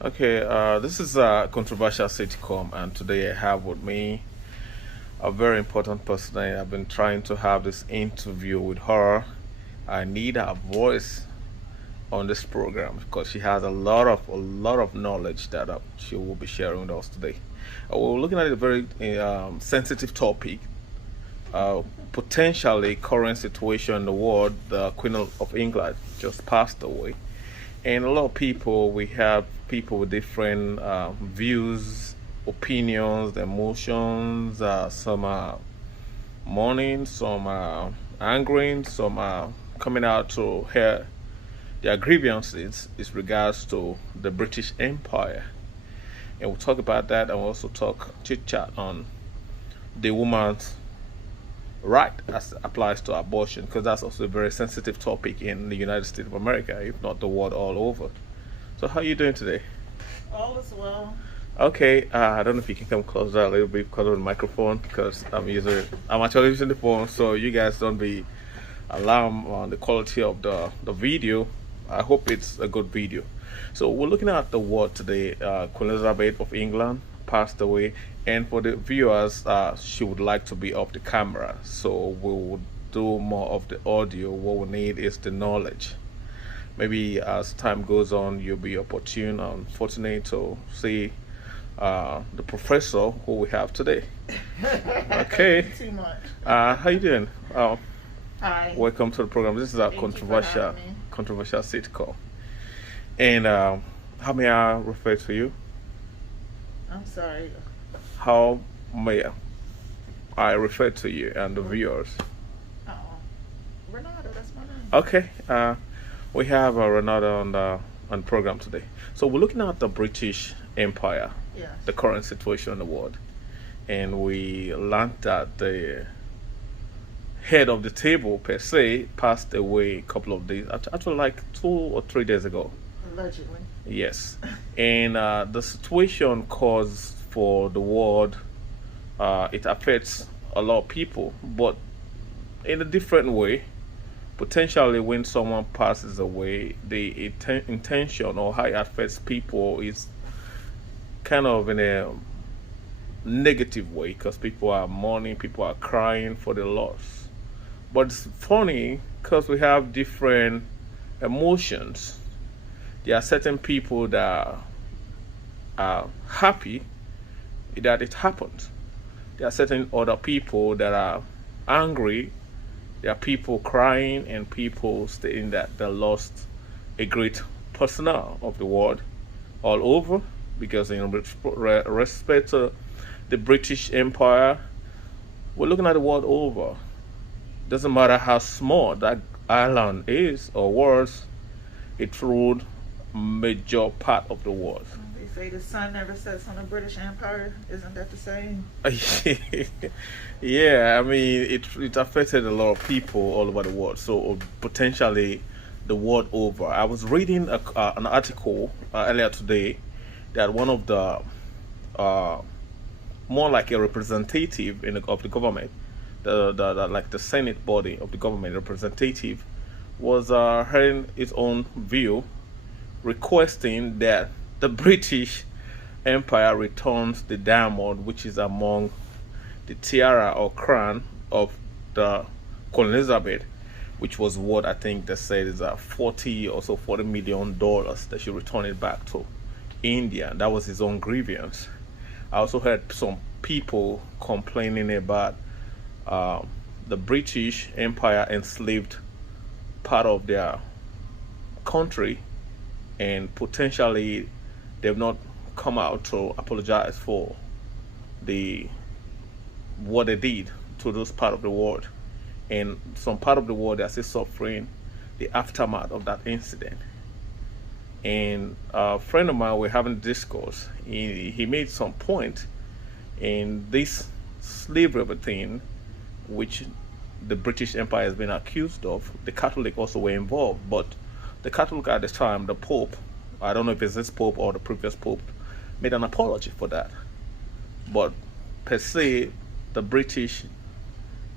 Okay, this is a controversial sitcom, and today I have with me a very important person. I've been trying to have this interview with her. I need her voice on this program because she has a lot of knowledge that she will be sharing with us today. We're looking at a very sensitive topic, potentially current situation in the world. The Queen of England just passed away, and a lot of people, we have people with different views, opinions, emotions. Some are mourning, some are angry, some are coming out to hear their grievances is regards to the British Empire. And we'll talk about that, and we'll also talk chit chat on the woman's right as it applies to abortion, because that's also a very sensitive topic in the United States of America, if not the world all over. So how are you doing today? All is well. Okay, I don't know if you can come closer a little bit because of the microphone, because I'm actually using the phone, so you guys don't be alarmed on the quality of the video. I hope it's a good video. So we're looking at the world today. Queen Elizabeth of England passed away, and for the viewers, she would like to be off the camera, so we will do more of the audio. What we need is the knowledge. Maybe as time goes on, you'll be opportune and fortunate to see the professor who we have today. Okay. Too much. How you doing? Hi. Welcome to the program. This is a Thank you for controversial having me. controversial sitcom. And how may I refer to you? I'm sorry. How may I refer to you and the viewers? Oh, Renata, that's my name. Okay. We have Renata on the program today. So we're looking at the British Empire, Yes. the current situation in the world, and we learned that the head of the table per se passed away a couple of days, actually like 2 or 3 days ago. Allegedly. Yes, and the situation caused for the world, it affects a lot of people, but in a different way. Potentially, when someone passes away, the intention or how it affects people is kind of in a negative way, because people are mourning, people are crying for the loss. But it's funny because we have different emotions. There are certain people that are happy that it happened. There are certain other people that are angry. There are people crying and people stating that they lost a great personnel of the world all over, because in respect to the British Empire, we're looking at the world over. Doesn't matter how small that island is or was, it ruled major part of the world. They say the sun never sets on the British Empire. Isn't that the same? Yeah, I mean it affected a lot of people all over the world. So potentially the world over. I was reading an article earlier today that one of the uh, more like a representative of the government, like the Senate body of the government representative, was hearing his own view, requesting that the British Empire returns the diamond, which is among the tiara or crown of the Queen Elizabeth, which was what I think they said is 40 million dollars. They should return it back to India. That was his own grievance. I also heard some people complaining about the British Empire enslaved part of their country, and potentially they've not come out to apologize for the what they did to those part of the world, and some part of the world are still suffering the aftermath of that incident. And a friend of mine, we're having discourse. He made some point in this slavery thing, which the British Empire has been accused of. The Catholic also were involved, but the Catholic at the time, the Pope, I don't know if it's this Pope or the previous Pope, made an apology for that. But per se, the British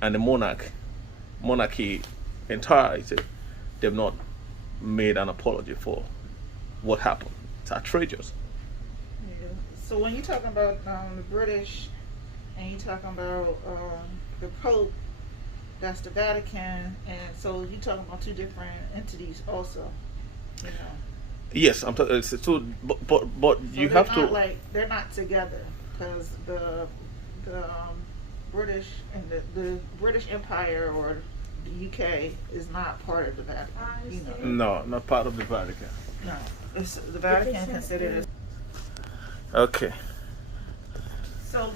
and the monarchy entirety, they've not made an apology for what happened. It's outrageous. So when you're talking about the British and you're talking about the Pope, that's the Vatican, and so you're talking about two different entities also. You know. Yes, I'm talking. So, but So you have to. they're not together because the British and the British Empire or the UK is not part of the Vatican. You know. No, not part of the Vatican. No, it's the Vatican considered as. Okay. So,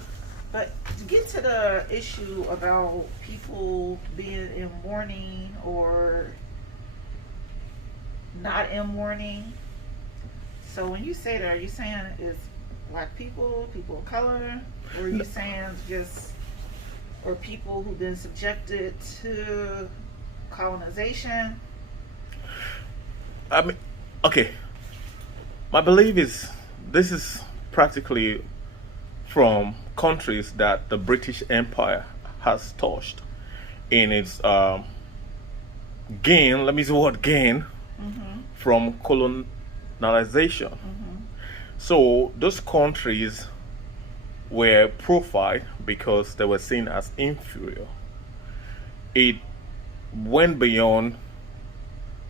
but to get to the issue about people being in mourning or not in mourning. So when you say that, are you saying it's black people, people of color, or are you saying just or people who've been subjected to colonization? I mean, okay. My belief is this is practically from countries that the British Empire has touched in its gain. Let me use the word gain from colonialization. So those countries were profiled because they were seen as inferior. It went beyond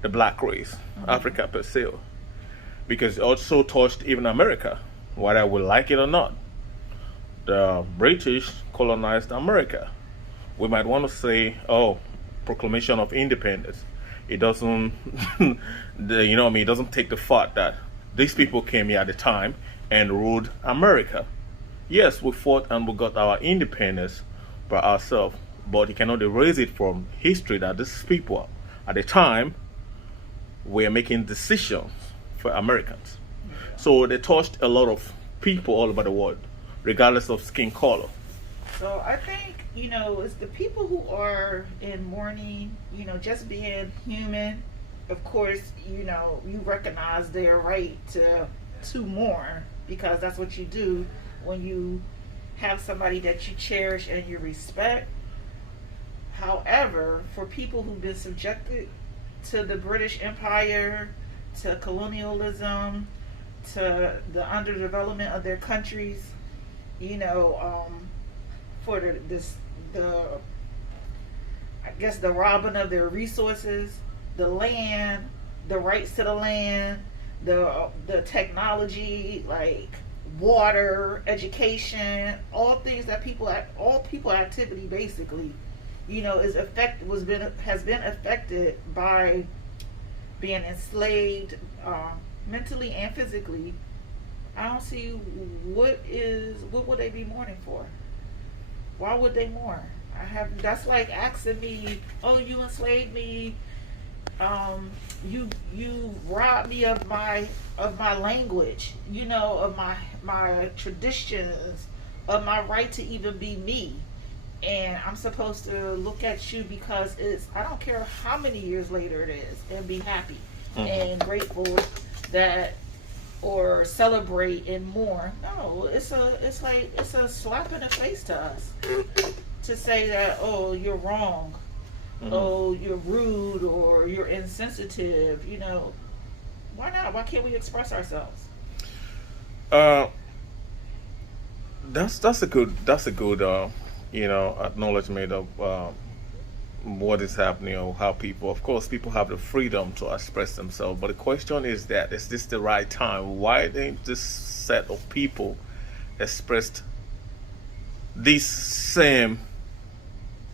the black race, Africa per se, because it also touched even America, whether we like it or not. The British colonized America. We might want to say, oh, Proclamation of Independence. It doesn't, it doesn't take the fact that these people came here at the time and ruled America. Yes, we fought and we got our independence by ourselves, but you cannot erase it from history that these people at the time were making decisions for Americans. So they touched a lot of people all over the world, regardless of skin color. So I think, it's the people who are in mourning, just being human. Of course, you recognize their right to mourn because that's what you do when you have somebody that you cherish and you respect. However, for people who've been subjected to the British Empire, to colonialism, to the underdevelopment of their countries, for the robbing of their resources, the land, the rights to the land, the technology, like water, education, all things that all people activity basically, has been affected by being enslaved, mentally and physically. I don't see what would they be mourning for? Why would they mourn? That's like asking me, oh, you enslaved me, you robbed me of my language, of my traditions, of my right to even be me. And I'm supposed to look at you because I don't care how many years later it is, and be happy and grateful that, or celebrate and mourn. No, it's a slap in the face to us to say that, oh, you're wrong, oh, you're rude, or you're insensitive. Why not? Why can't we express ourselves? That's a good acknowledgement of what is happening, or how people have the freedom to express themselves. But the question is this the right time? Why didn't this set of people expressed this same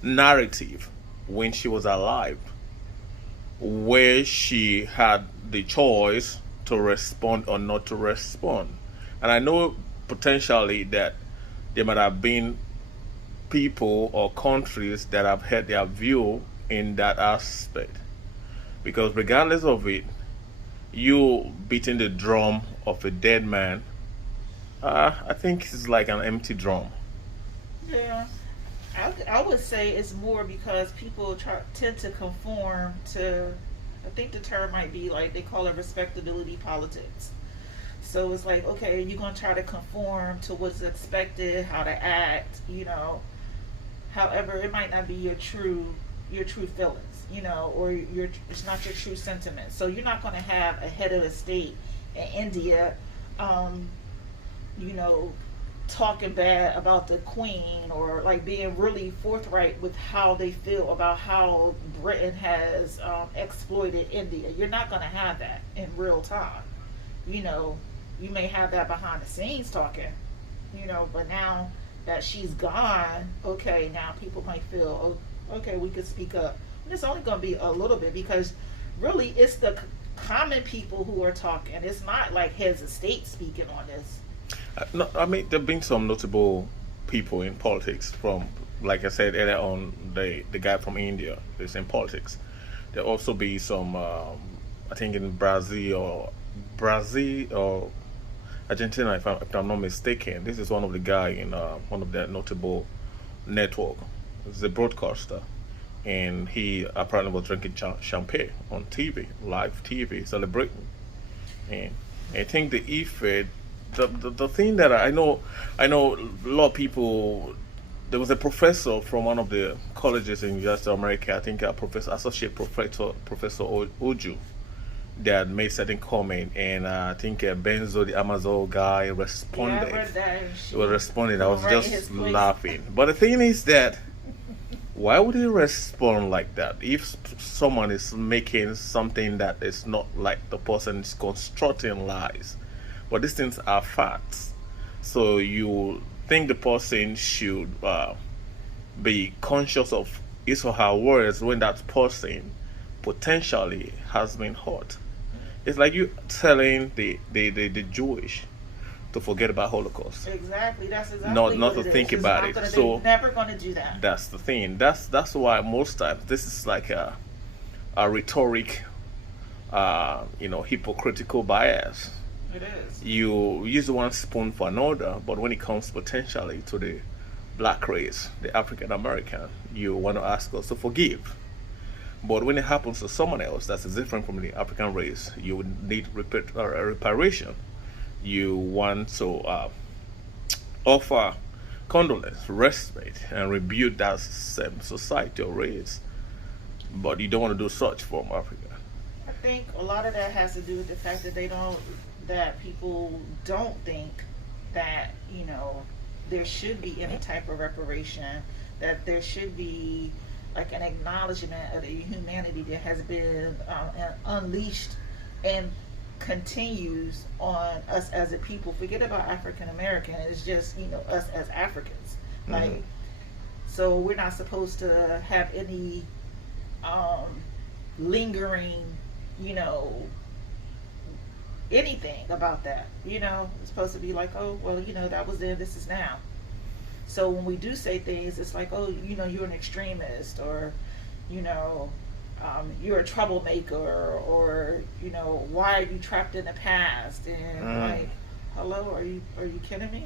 narrative when she was alive, where she had the choice to respond or not to respond? And I know potentially that there might have been people or countries that have had their view in that aspect, because regardless of it, you beating the drum of a dead man, I think it's like an empty drum. Yeah, I would say it's more because people tend to conform to, I think the term might be like, they call it respectability politics. So it's like, okay, you're going to try to conform to what's expected, how to act, However, it might not be your true feelings, or it's not your true sentiment. So you're not going to have a head of the state in India you know, talking bad about the queen, or like being really forthright with how they feel about how Britain has exploited India. You're not going to have that in real time. You know, you may have that behind the scenes talking, but now that she's gone, okay, now people might feel, oh, okay, we could speak up. And it's only going to be a little bit, because really it's the common people who are talking. It's not like heads of state speaking on this. No, I mean, there've been some notable people in politics from, like I said earlier on, the guy from India is in politics. There also be some, I think in Brazil or Argentina, if I'm not mistaken. This is one of the guy in one of their notable network. He's a broadcaster, and he apparently was drinking champagne on TV, live TV, celebrating. And I think the effect, the thing that I know a lot of people. There was a professor from one of the colleges in University of America. I think a professor, associate Professor Oju, that made certain comment, and I think Benzo, the Amazon guy, responded. Yeah, I read that. He was responding. I was Right in his just place. laughing. But the thing is that why would he respond like that if someone is making something that is not like the person is constructing lies? But these things are facts. So you think the person should be conscious of his or her words when that person potentially has been hurt. It's like you telling the Jewish to forget about Holocaust. Exactly. That's exactly Not what to it think is. about It's not it. gonna, So they're never going to do that. that's the thing. That's why most times this is like a rhetoric, hypocritical bias. It is. You use one spoon for another, but when it comes potentially to the black race, the African American, you want to ask us to forgive. But when it happens to someone else that's different from the African race, you would need reparation. You want to offer condolence, respect, and rebuild that same society or race. But you don't want to do such from Africa. I think a lot of that has to do with the fact that that people don't think that, there should be any type of reparation, that there should be like an acknowledgement of the humanity that has been unleashed and continues on us as a people. Forget about African American. It's just, us as Africans. Like, so we're not supposed to have any lingering, anything about that. It's supposed to be like, oh, well, that was then, this is now. So when we do say things, it's like, oh, you're an extremist, or, you're a troublemaker, or, why are you trapped in the past? And like, hello, are you kidding me?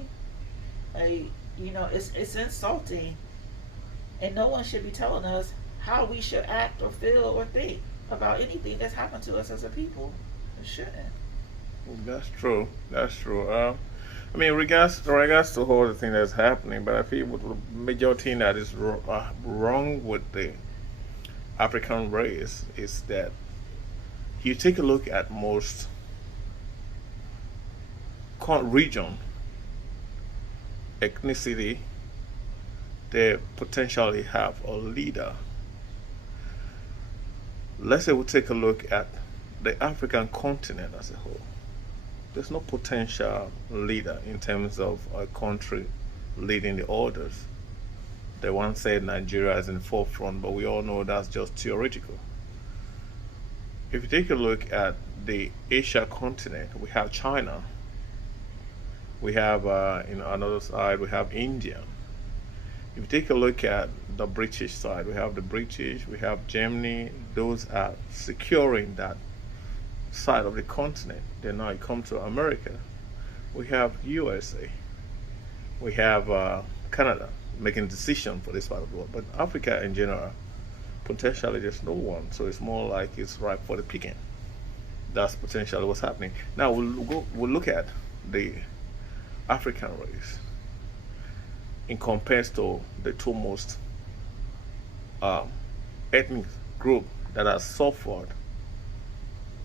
Like, it's insulting, and no one should be telling us how we should act or feel or think about anything that's happened to us as a people. It shouldn't. That's true. That's true. I mean, regards to all the thing that's happening, but I feel the major thing that is wrong with the African race is that you take a look at most region, ethnicity, they potentially have a leader. Let's say we take a look at the African continent as a whole. There's no potential leader in terms of a country leading the others. They once said Nigeria is in forefront, but we all know that's just theoretical. If you take a look at the Asia continent, we have China. We have, another side, we have India. If you take a look at the British side, we have the British, we have Germany. Those are securing that side of the continent. Then now you come to America, we have USA, we have Canada making decisions for this part of the world. But Africa in general, potentially there's no one. So it's more like it's ripe for the picking. That's potentially what's happening. Now we'll look at the African race in compared to the two most ethnic group that has suffered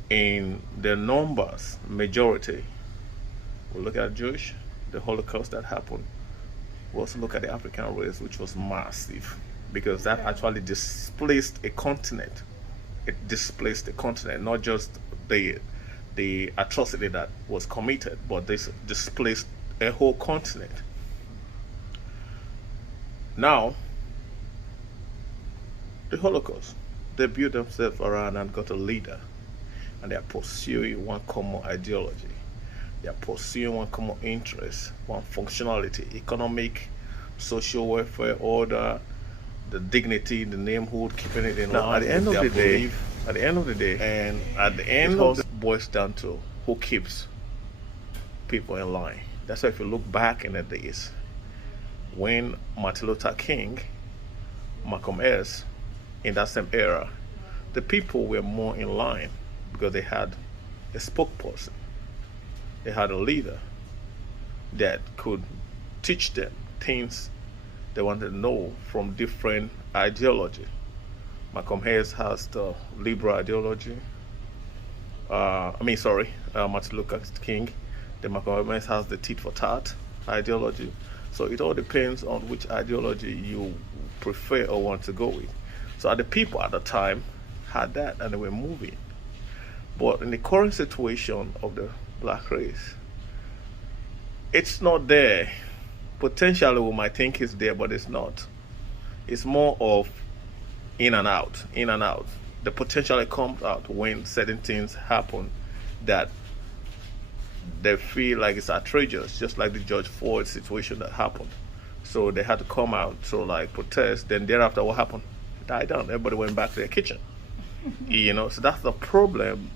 in the numbers majority. We'll look at Jewish, the Holocaust that happened, we also look at the African race, which was massive, because that actually displaced a continent. It displaced the continent, not just the atrocity that was committed, but this displaced a whole continent. Now, the Holocaust, they built themselves around and got a leader, and they are pursuing one common ideology. They are pursuing one common interest, one functionality, economic, social welfare, order, the dignity, the namehood, keeping it in line. At the end of the day, it boils down to who keeps people in line. That's why if you look back in the days, when Martin Luther King, Malcolm X, in that same era, the people were more in line because they had a spokesperson. They had a leader that could teach them things they wanted to know from different ideology. Malcolm X has the liberal ideology. Martin Luther King. Then Malcolm X has the tit for tat ideology. So it all depends on which ideology you prefer or want to go with. So the people at the time had that and they were moving. But in the current situation of the black race, it's not there. Potentially we might think it's there, but it's not. It's more of in and out, in and out. The potential comes out when certain things happen that they feel like it's outrageous, just like the George Floyd situation that happened. So they had to come out to like protest. Then thereafter, what happened? It died down. Everybody went back to their kitchen. So that's the problem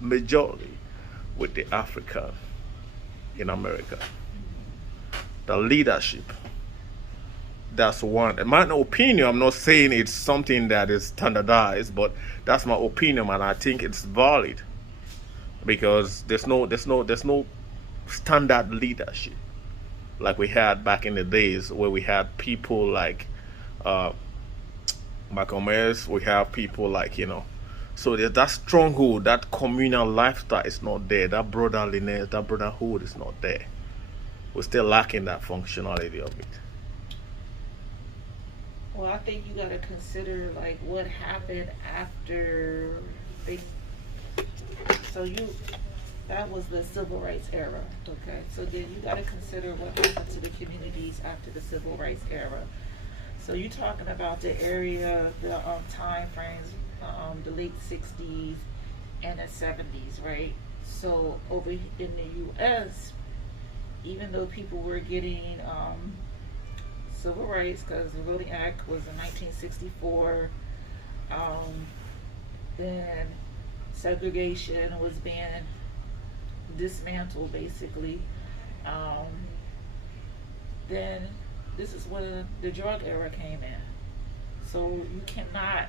majority with the African in America. The leadership. That's one. In my opinion, I'm not saying it's something that is standardized, but that's my opinion, and I think it's valid because there's no standard leadership like we had back in the days where we had people like Malcolm X. We have people like So there's that stronghold, that communal lifestyle is not there. That brotherliness, that brotherhood is not there. We're still lacking that functionality of it. Well, I think you got to consider like what happened after they. That was the civil rights era, okay? So then you got to consider what happened to the communities after the civil rights era. So you're talking about the area, the time frames, the late 60s and the 70s, right? So over in the U.S., even though people were getting civil rights, because the Voting Act was in 1964, then segregation was being dismantled, basically. Then this is when the drug era came in. So you cannot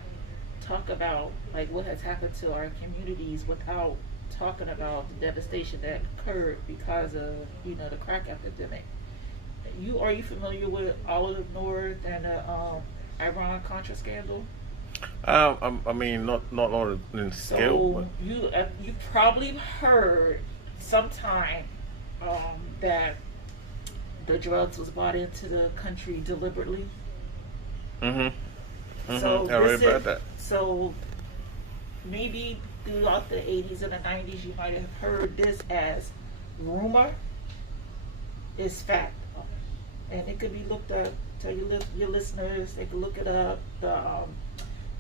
talk about like what has happened to our communities without talking about the devastation that occurred because of the crack epidemic. Are you familiar with Olive North and the Iran Contra scandal? Not on in scale. So you probably heard sometime that the drugs was brought into the country deliberately. So I read about that. So maybe throughout the 80s and the 90s, you might have heard this as rumor is fact, and it could be looked up. Tell your listeners, they can look it up.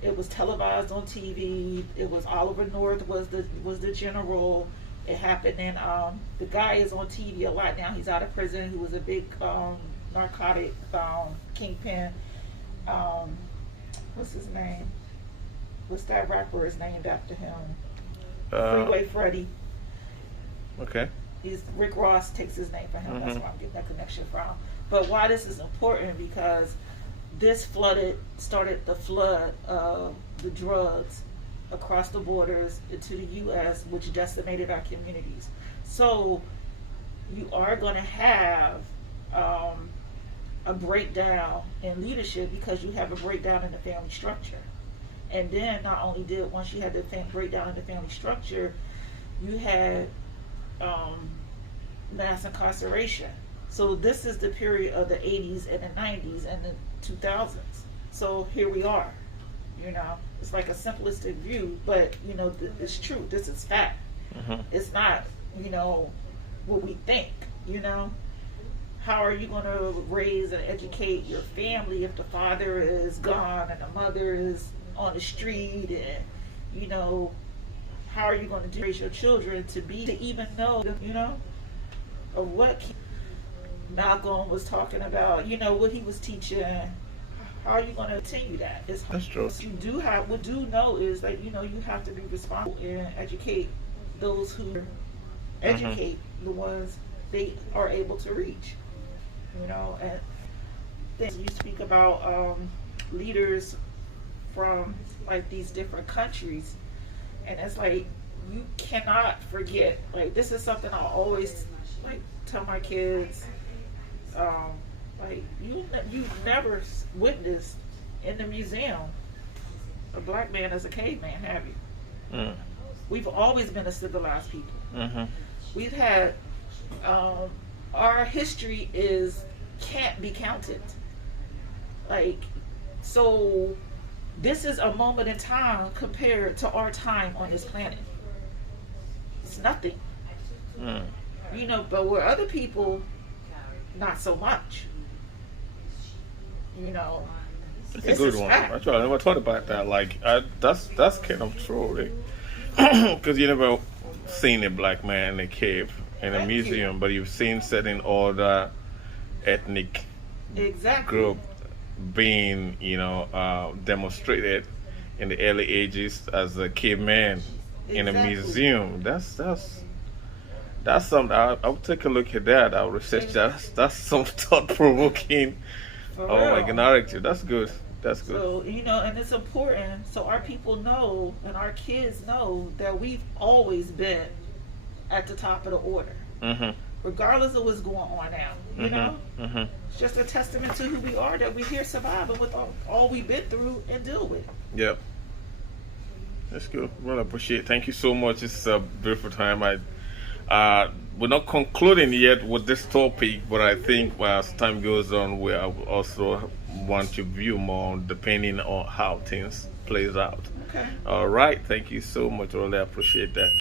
It was televised on TV. It was Oliver North was the general. It happened, and the guy is on TV a lot now. He's out of prison. He was a big narcotic kingpin. What's his name? What's that rapper is named after him? Freeway Freddy. Okay. Rick Ross takes his name from him. That's where I'm getting that connection from. But why this is important, because this started the flood of the drugs across the borders into the U.S., which decimated our communities. So you are going to have a breakdown in leadership because you have a breakdown in the family structure. And then not only once you had the breakdown in the family structure, you had mass incarceration. So this is the period of the 80s and the 90s and the 2000s. So here we are. You know, it's like a simplistic view, but you know, it's true. This is fact. It's not, you know, what we think. You know, how are you going to raise and educate your family if the father is gone and the mother is on the street? And you know, how are you going to raise your children to even know, you know, of what Malcolm was talking about, you know, what he was teaching? How are you going to continue that? That's true. What you do know is that, you know, you have to be responsible and educate those who educate the ones they are able to reach. You know, and then you speak about leaders from like these different countries, and it's like you cannot forget. Like this is something I always like tell my kids. Like you've never witnessed in the museum a black man as a caveman, have you? We've always been a civilized people. We've had our history can't be counted. Like, so this is a moment in time compared to our time on this planet. It's nothing. You know, but where other people, not so much. You know, it's a good one. Actually, I never thought about that. Like, that's kind of true, because you never seen a black man in a cave in a museum, but you've seen certain other ethnic group being, you know, demonstrated in the early ages as a caveman in a museum. That's something. I'll take a look at that. I'll research that. That's some thought-provoking. Oh my God, that's good. That's good. So, you know, and it's important so our people know and our kids know that we've always been at the top of the order. Regardless of what's going on now. You know? It's just a testament to who we are, that we're here surviving with all we've been through and deal with. Yep. That's good. Well, I appreciate it. Thank you so much. It's a beautiful time. We're not concluding yet with this topic, but I think as time goes on, we also want to view more depending on how things plays out. Okay. All right. Thank you so much. Really appreciate that.